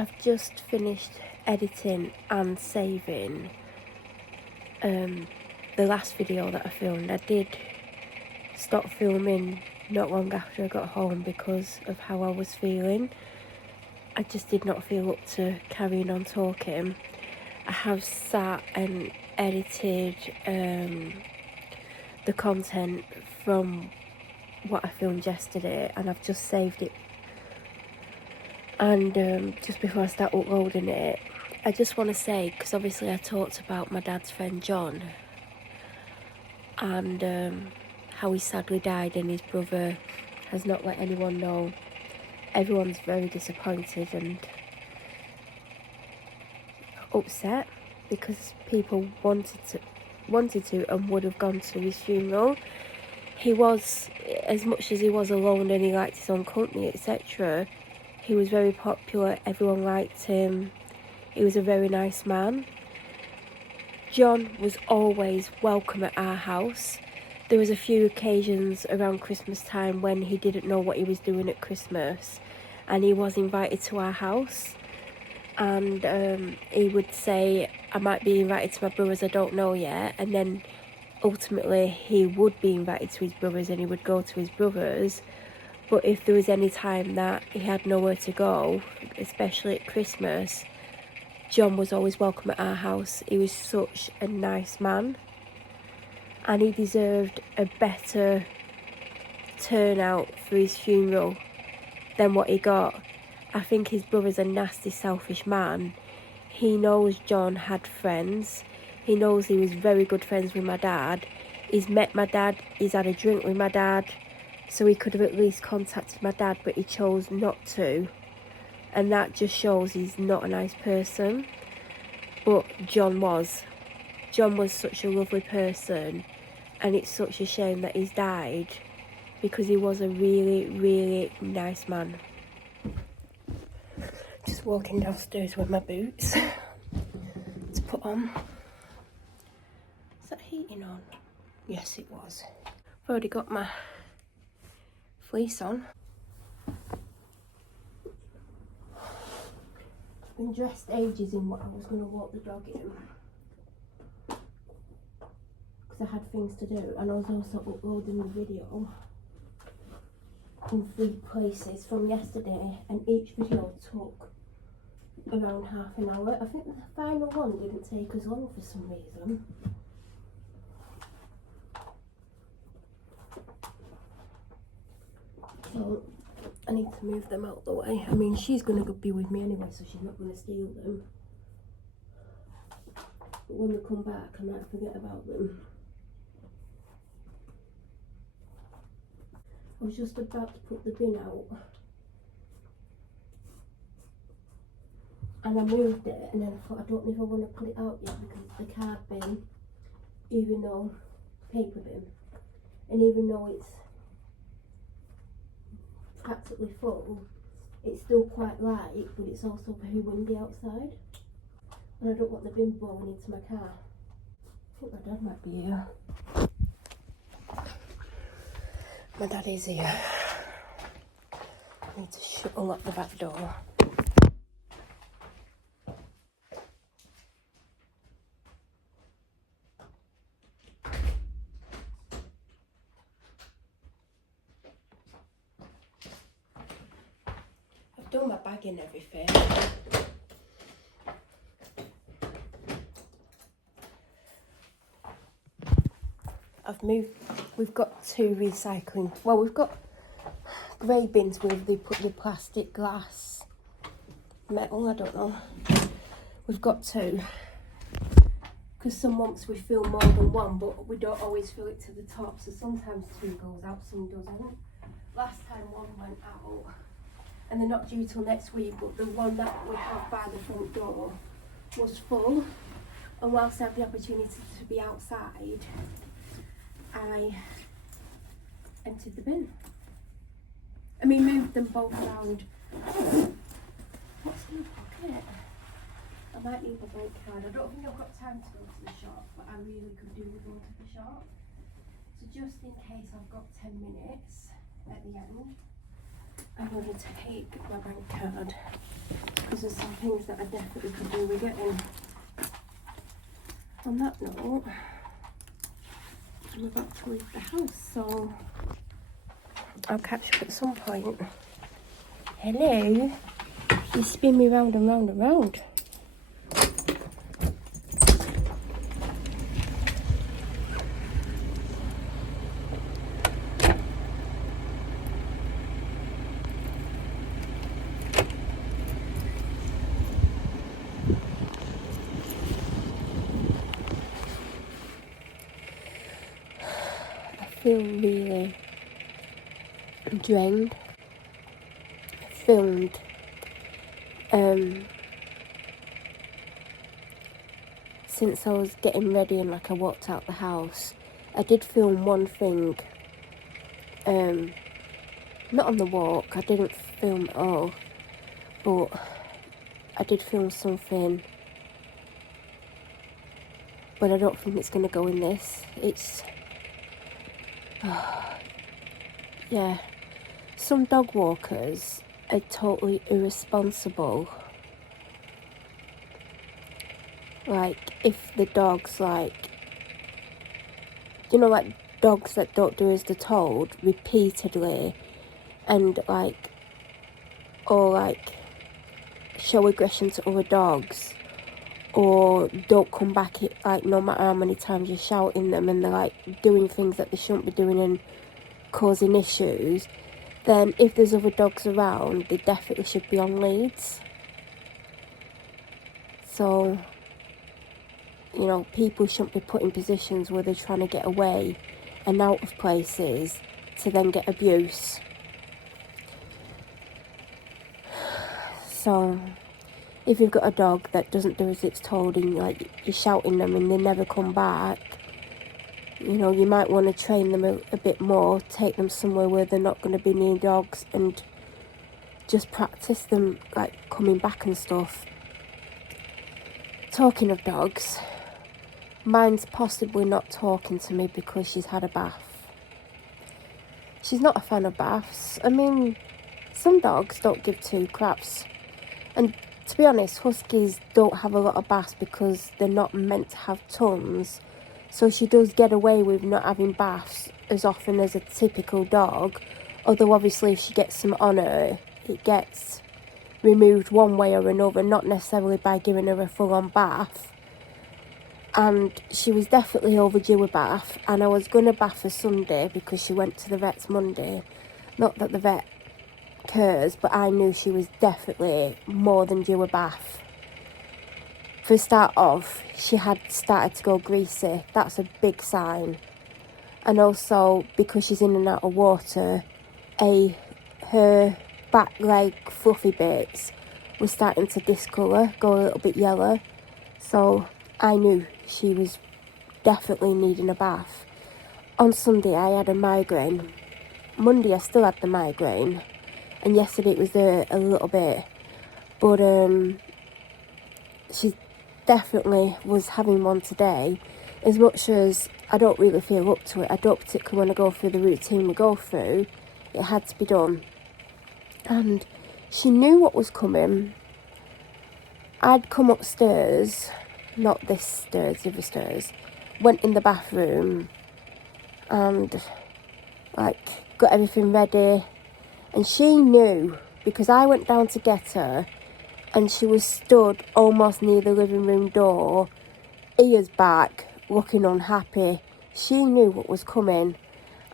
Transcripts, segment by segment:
I've just finished editing and saving the last video that I filmed. I did stop filming not long after I got home because of how I was feeling. I just did not feel up to carrying on talking. I have sat and edited the content from what I filmed yesterday, and I've just saved it. And just before I start uploading it, I just want to say, because obviously I talked about my dad's friend John and how he sadly died and his brother has not let anyone know. Everyone's very disappointed and upset because people wanted to and would have gone to his funeral. He was, as much as he was alone and he liked his own company, etc., he was very popular, everyone liked him, he was a very nice man. John was always welcome at our house. There was a few occasions around Christmas time when he didn't know what he was doing at Christmas and he was invited to our house, and he would say, I might be invited to my brother's, I don't know yet, and then ultimately he would be invited to his brother's and he would go to his brother's. But if there was any time that he had nowhere to go, especially at Christmas, John was always welcome at our house. He was such a nice man and he deserved a better turnout for his funeral than what he got. I think his brother's a nasty, selfish man. He knows John had friends. He knows he was very good friends with my dad. He's met my dad, he's had a drink with my dad, so he could have at least contacted my dad, but he chose not to. And that just shows he's not a nice person. But John was. John was such a lovely person, and it's such a shame that he's died because he was a really, really nice man. Just walking downstairs with my boots to put on. Is that heating on? Yes, it was. I've already got my fleece on. I've been dressed ages in what I was going to walk the dog in because I had things to do, and I was also uploading the video in 3 places from yesterday, and each video took around half an hour. I think the final one didn't take as long for some reason. So I need to move them out the way. I mean, she's going to be with me anyway, so she's not going to steal them. But when we come back, I might forget about them. I was just about to put the bin out, and I moved it, and then I thought, I don't know if I want to put it out yet because it's the card bin, even though, paper bin, and even though it's practically full, it's still quite light, but it's also very windy outside, and I don't want the bin blowing into my car. I think my dad might be here. My dad is here. I need to unlock the back door. I've done my bag and everything. I've moved, we've got 2 recycling, well, we've got grey bins where they put the plastic, glass, metal, I don't know. We've got 2. Because some months we fill more than 1, but we don't always fill it to the top, so sometimes 2 goes out, some doesn't. Last time 1 went out, and they're not due till next week, but the one that we have by the front door was full, and whilst I had the opportunity to be outside, I emptied the bin. I mean, moved them both around. What's in the pocket? I might need the bank card. I don't think I've got time to go to the shop, but I really could do with going to the shop. So just in case I've got 10 minutes at the end, I'm going to take my bank card because there's some things that I definitely could do with getting. On that note, I'm about to leave the house, so I'll catch up at some point. Hello, you spin me round and round and round. I feel really drained. I filmed since I was getting ready and like I walked out the house. I did film one thing, not on the walk, I didn't film at all, but I did film something, but I don't think it's going to go in this. It's, yeah, some dog walkers are totally irresponsible. Like, if the dog's like, you know, like dogs that don't do as they're told repeatedly, and like, or like show aggression to other dogs, or don't come back like no matter how many times you're shouting them, and they're like doing things that they shouldn't be doing and causing issues, then if there's other dogs around, they definitely should be on leads. So, you know, people shouldn't be put in positions where they're trying to get away and out of places to then get abuse. So, if you've got a dog that doesn't do as it's told and like you're shouting them and they never come back, you know, you might want to train them a bit more, take them somewhere where they're not going to be near dogs and just practice them like coming back and stuff. Talking of dogs, mine's possibly not talking to me because she's had a bath. She's not a fan of baths. I mean, some dogs don't give two craps. And to be honest, Huskies don't have a lot of baths because they're not meant to have tons. So she does get away with not having baths as often as a typical dog. Although obviously if she gets some on her, it gets removed one way or another, not necessarily by giving her a full-on bath. And she was definitely overdue a bath, and I was going to bath her Sunday because she went to the vet's Monday. Not that the vet cares, but I knew she was definitely more than due a bath. For a start off, she had started to go greasy. That's a big sign. And also, because she's in and out of water, her back leg fluffy bits were starting to discolour, go a little bit yellow. So I knew she was definitely needing a bath. On Sunday, I had a migraine. Monday, I still had the migraine. And yesterday, it was there a little bit. But she definitely was having one today. As much as I don't really feel up to it, I don't particularly want to go through the routine we go through, it had to be done. And she knew what was coming. I'd come upstairs, not this stairs, the other stairs, went in the bathroom and like got everything ready, and she knew because I went down to get her and she was stood almost near the living room door, ears back, looking unhappy. She knew what was coming,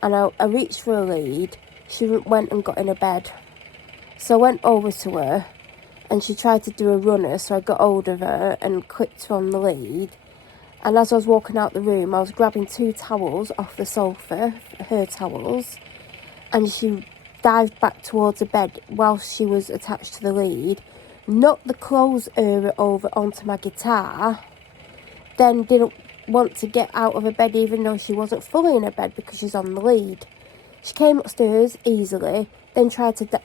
and I reached for a lead. She went and got in a bed. So I went over to her and she tried to do a runner, so I got hold of her and clipped her on the lead. And as I was walking out the room, I was grabbing 2 towels off the sofa, her towels, and she dived back towards the bed whilst she was attached to the lead, knocked the clothes area over onto my guitar, then didn't want to get out of her bed even though she wasn't fully in her bed because she's on the lead. She came upstairs easily, then tried to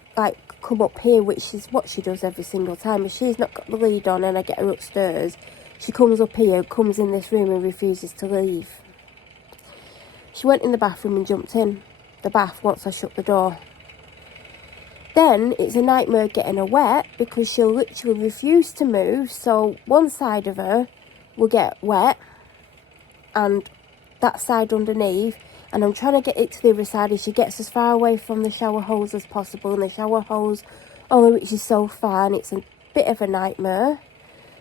come up here, which is what she does every single time. If she's not got the lead on and I get her upstairs, she comes up here, comes in this room and refuses to leave. She went in the bathroom and jumped in the bath once I shut the door. Then it's a nightmare getting her wet because she'll literally refuse to move. So one side of her will get wet and that side underneath. And I'm trying to get it to the other side and she gets as far away from the shower hose as possible. And the shower hose only reaches so far and it's a bit of a nightmare.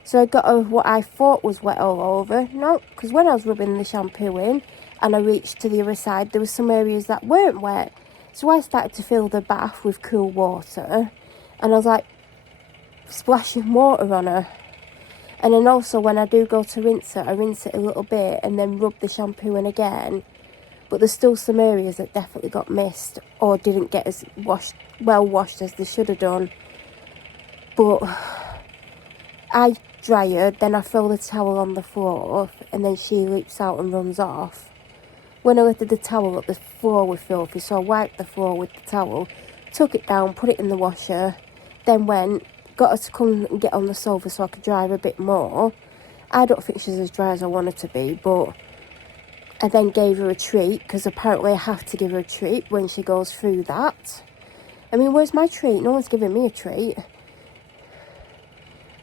So I got her what I thought was wet all over. No, because when I was rubbing the shampoo in and I reached to the other side, there were some areas that weren't wet. So I started to fill the bath with cool water. And I was like splashing water on her. And then also when I do go to rinse it, I rinse it a little bit and then rub the shampoo in again. But there's still some areas that definitely got missed or didn't get as well washed as they should have done. But I dry her, then I throw the towel on the floor and then she leaps out and runs off. When I lifted the towel up, the floor was filthy, so I wiped the floor with the towel, took it down, put it in the washer, then got her to come and get on the sofa so I could dry her a bit more. I don't think she's as dry as I want her to be, but I then gave her a treat, because apparently I have to give her a treat when she goes through that. I mean, where's my treat? No one's giving me a treat.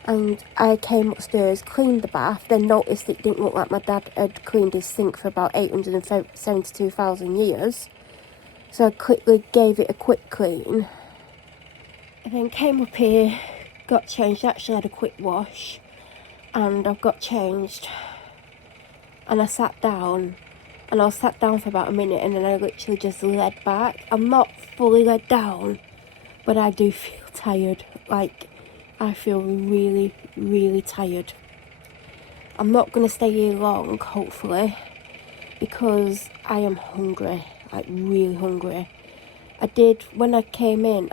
And I came upstairs, cleaned the bath, then noticed it didn't look like my dad had cleaned his sink for about 872,000 years. So I quickly gave it a quick clean. And then came up here, got changed, actually had a quick wash. And I've got changed. And I sat down. And I was sat down for about a minute and then I literally just laid back. I'm not fully laid down, but I do feel tired. Like, I feel really, really tired. I'm not going to stay here long, hopefully, because I am hungry, like really hungry. I did, when I came in,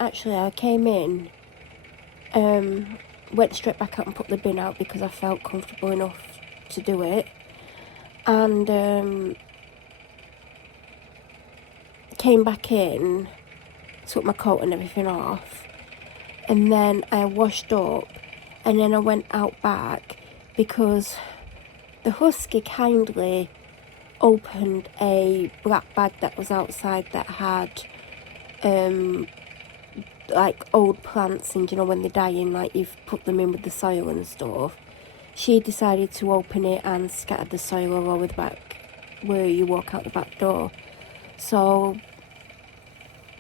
went straight back out and put the bin out because I felt comfortable enough to do it. And came back in, took my coat and everything off. And then I washed up and then I went out back because the Husky kindly opened a black bag that was outside that had like old plants, and you know when they're dying, like you've put them in with the soil and stuff. She decided to open it and scattered the soil all over the back where you walk out the back door. So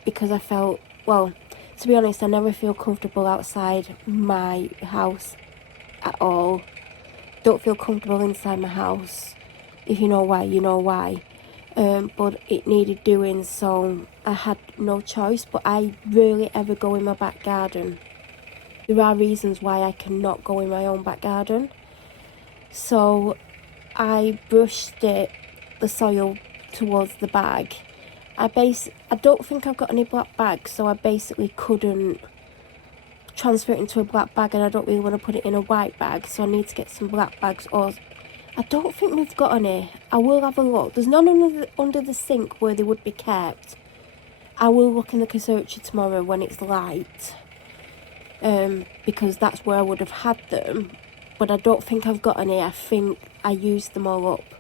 because I felt, well, to be honest, I never feel comfortable outside my house at all. Don't feel comfortable inside my house. If you know why, you know why. But it needed doing, so I had no choice. But I rarely ever go in my back garden. There are reasons why I cannot go in my own back garden. So I brushed the soil towards the bag. I don't think I've got any black bags, so I basically couldn't transfer it into a black bag, and I don't really want to put it in a white bag, so I need to get some black bags, or I don't think we've got any. I will have a look. There's none under the sink where they would be kept. I will look in the conservatory tomorrow when it's light, because that's where I would have had them, but I don't think I've got any. I think I used them all up,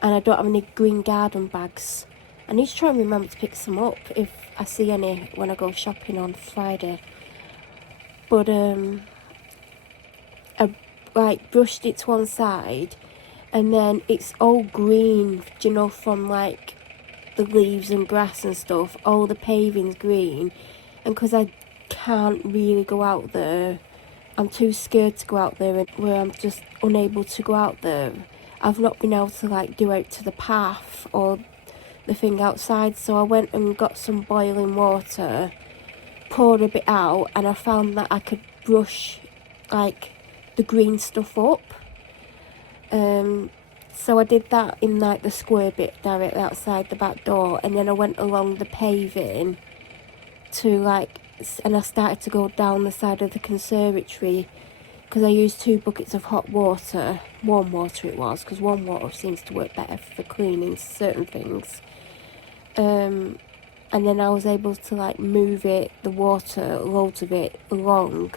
and I don't have any green garden bags. I need to try and remember to pick some up if I see any when I go shopping on Friday. But I like brushed it to one side, and then it's all green, you know, from like the leaves and grass and stuff. All the paving's green, and because I can't really go out there, I'm too scared to go out there, and where I'm just unable to go out there. I've not been able to like do out to the path or the thing outside, so I went and got some boiling water, poured a bit out, and I found that I could brush like the green stuff up. So I did that in like the square bit directly outside the back door, and then I went along the paving and I started to go down the side of the conservatory, because I used 2 buckets of hot water, warm water it was, because warm water seems to work better for cleaning certain things. And then I was able to like move the water, loads of it, along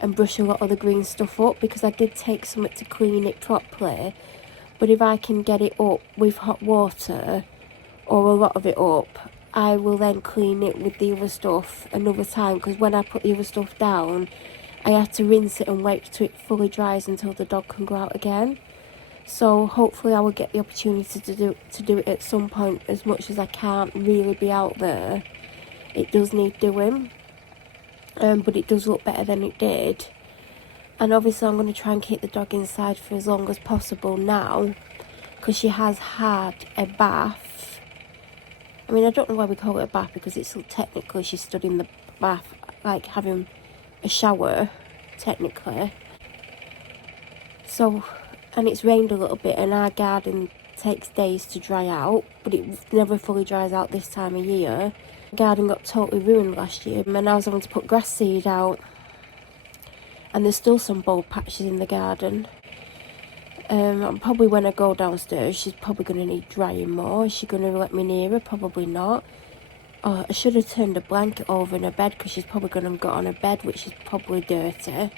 and brush a lot of the green stuff up, because I did take something to clean it properly. But if I can get it up with hot water, or a lot of it up, I will then clean it with the other stuff another time, because when I put the other stuff down, I had to rinse it and wait till it fully dries until the dog can go out again. So hopefully I will get the opportunity to do it at some point. As much as I can't really be out there, it does need doing, but it does look better than it did. And obviously I'm going to try and keep the dog inside for as long as possible now, because she has had a bath. I mean, I don't know why we call it a bath, because it's technically she stood in the bath, like having a shower, technically. So, and it's rained a little bit, and our garden takes days to dry out, but it never fully dries out this time of year. The garden got totally ruined last year, and I was having to put grass seed out, and there's still some bulb patches in the garden. Probably when I go downstairs, she's probably going to need drying more. Is she going to let me near her? Probably not. Oh, I should have turned a blanket over in her bed, because she's probably going to get on her bed, which is probably dirty.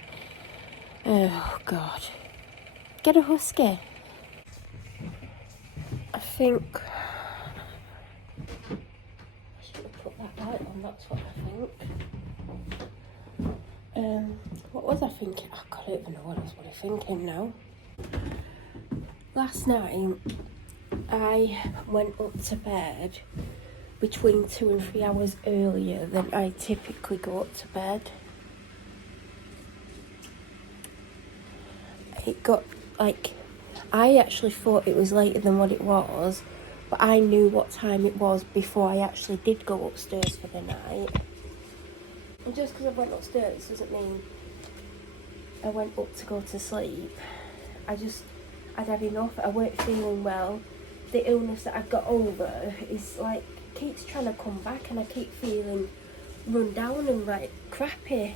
Oh, God. Get a husky. I think I should have put that light on, that's what I think. What was I thinking? I don't even know what I was thinking now. Last night, I went up to bed between 2 and 3 hours earlier than I typically go up to bed. It got, like, I actually thought it was later than what it was, but I knew what time it was before I actually did go upstairs for the night. And just because I went upstairs doesn't mean I went up to go to sleep. I'd had enough. I weren't feeling well. The illness that I got over is like, keeps trying to come back, and I keep feeling run down and like crappy.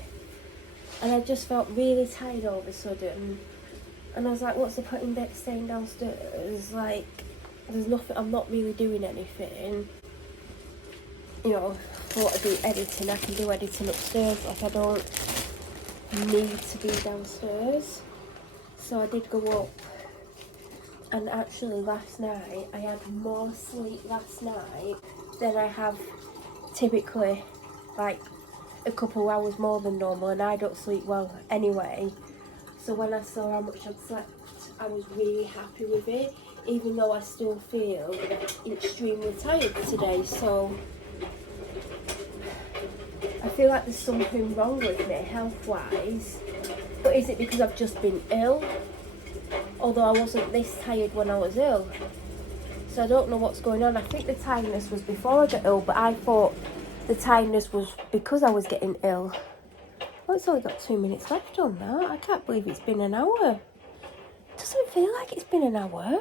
And I just felt really tired all of a sudden. And I was like, what's the point in staying downstairs? Like, there's nothing, I'm not really doing anything. You know, thought I'd do editing. I can do editing upstairs. Like, I don't need to be downstairs. So I did go up. And actually last night, I had more sleep last night than I have typically, like a couple of hours more than normal, and I don't sleep well anyway. So when I saw how much I'd slept, I was really happy with it, even though I still feel extremely tired today. So I feel like there's something wrong with me health-wise. But is it because I've just been ill? Although I wasn't this tired when I was ill. So I don't know what's going on. I think the tiredness was before I got ill, but I thought the tiredness was because I was getting ill. Oh, it's only got 2 minutes left on that. I can't believe it's been an hour. It doesn't feel like it's been an hour.